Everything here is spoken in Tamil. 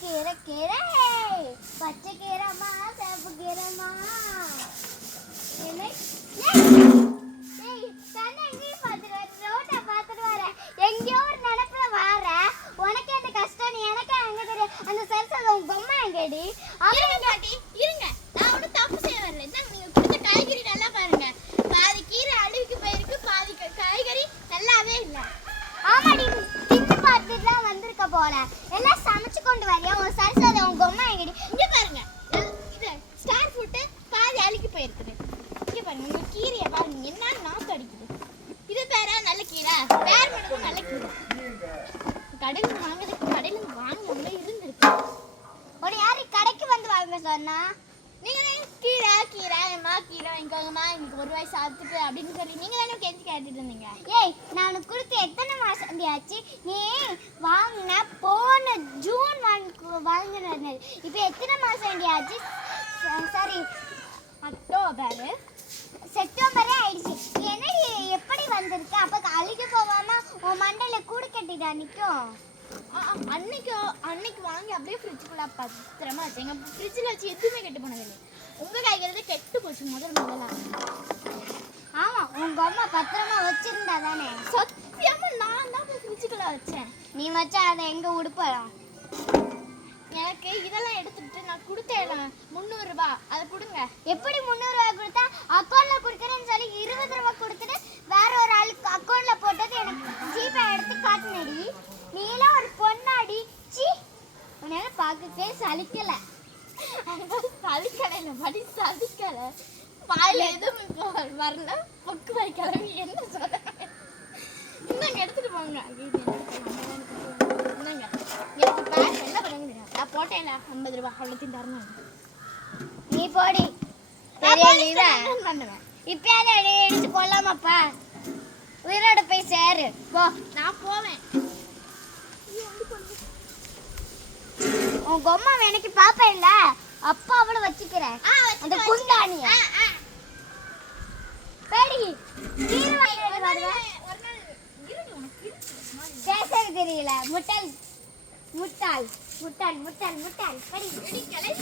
கீரை கீரை பச்சை கீரைமா சிவப்பு கீரைமா எங்கேயோ ஒரு நினைப்புல வார உனக்கு அந்த கஷ்டம் நீ எனக்கு அங்க தெரியும் அந்த சரசல் உன் பொம்மை எங்கடி பாட்டி இருங்க நான் ஒன்றும் தப்பு செய்ய வரல நீங்க கொடுத்த காய்கறி நல்லா பாருங்க பாதி கீரை அழுவிக்கு போயிருக்கு பாதி காய்கறி நல்லாவே இல்லை ஆமாடி தின்னு பார்த்துட்டு தான் வந்திருக்க போற எல்லாம் சமைச்சு கொண்டு வரியா உன் சரசல் உன் பொம்மை எங்கடி இங்க பாருங்க இது ஸ்டார் ஃப்ரூட் பாதி அழுகி போயிருக்குது இங்க பாருங்க உங்க கீரையை பாருங்க என்ன நாக்கு அடிக்குது இது பேரா நல்ல கீரை வேற மட்டும் நல்ல கீரை கடையில் வாங்காமலே இருந்திருக்கு ஒரு யாரு கடைக்கு வந்து வாங்க சொன்னா நீங்க கீரை கீரை மா கீரை வாங்கிக்கோங்கம்மா எனக்கு ஒரு வயசு சாப்பிட்டுட்டு அப்படின்னு சொல்லி நீங்க தானே கேட்டுட்டு இருந்தீங்க ஏய் நான் உனக்கு கொடுத்து எத்தனை மாசம் ஆச்சு நீ வாங்கின போன ஜூன் வாங்கினது இப்போ எத்தனை மாசம் ஆச்சு சாரி அக்டோபர் செப்டம்பரே ஆயிடுச்சு என்னடி எப்படி வந்திருக்கு அப்ப அழுகி போகாம உன் மண்டையில கூடு கட்டிட்டா நிக்கும் அன்னைக்கு வாங்கி அப்படியே ஃப்ரிட்ஜுக்குள்ள பத்திரமா வச்சு எங்க ஃப்ரிட்ஜில் வச்சு எதுவுமே கெட்டு போனதில்லை உங்க காய்கறி கெட்டு போச்சு முதல்ல ஆமா உங்க அம்மா பத்திரமா வச்சிருந்தா தானே சத்தியமா நான் தான் ஃப்ரிட்ஜுக்குள்ள வச்சேன் நீ வச்சா அதை எங்க உடுப்பறோம் எனக்கு இதெல்லாம் எடுத்துட்டு நான் கொடுத்தேன் 300 ரூபாய் அதை கொடுங்க எப்படி 300 ரூபாய் கொடுத்தா அக்கௌண்ட்ல கொடுக்குறேன்னு சொல்லி 20 ரூபாய் கொடுத்துட்டு வேற ஒரு ஆளுக்கு அக்கௌண்ட்ல போட்டது எனக்கு ஜிபே எடுத்து காட்டுனடி நீலாம் ஒரு பொண்ணாடி சி உன்னால பார்க்கவே சலிக்கல சலிக்கலை படி சலிக்கலை பாயில எதுவும் வரல பொக்கு வாய் கிளம்பி என்ன சொல்ல இன்னங்க எடுத்துட்டு போங்க என்னங்க எனக்கு பேக் என்ன பண்ணுங்க நான் போட்டேன்ல 50 ரூபாய் அவ்வளோத்தையும் தரணும் நீ போடி தெரியல பண்ணுவேன் இப்பயாவது எடுத்து கொள்ளாமப்பா உயிரோட போய் சேரு போ நான் போவேன் உன் பொம்மை எனக்கு பாப்பேன் இல்ல அப்பா அவளை வச்சுக்கிறேன் அந்த குண்டாணிய பேடி கீரை வாங்கிட்டு வருவேன் பேசறது தெரியல முட்டாள் முட்டாள் முட்டாள் முட்டாள் முட்டாள் படி கிளை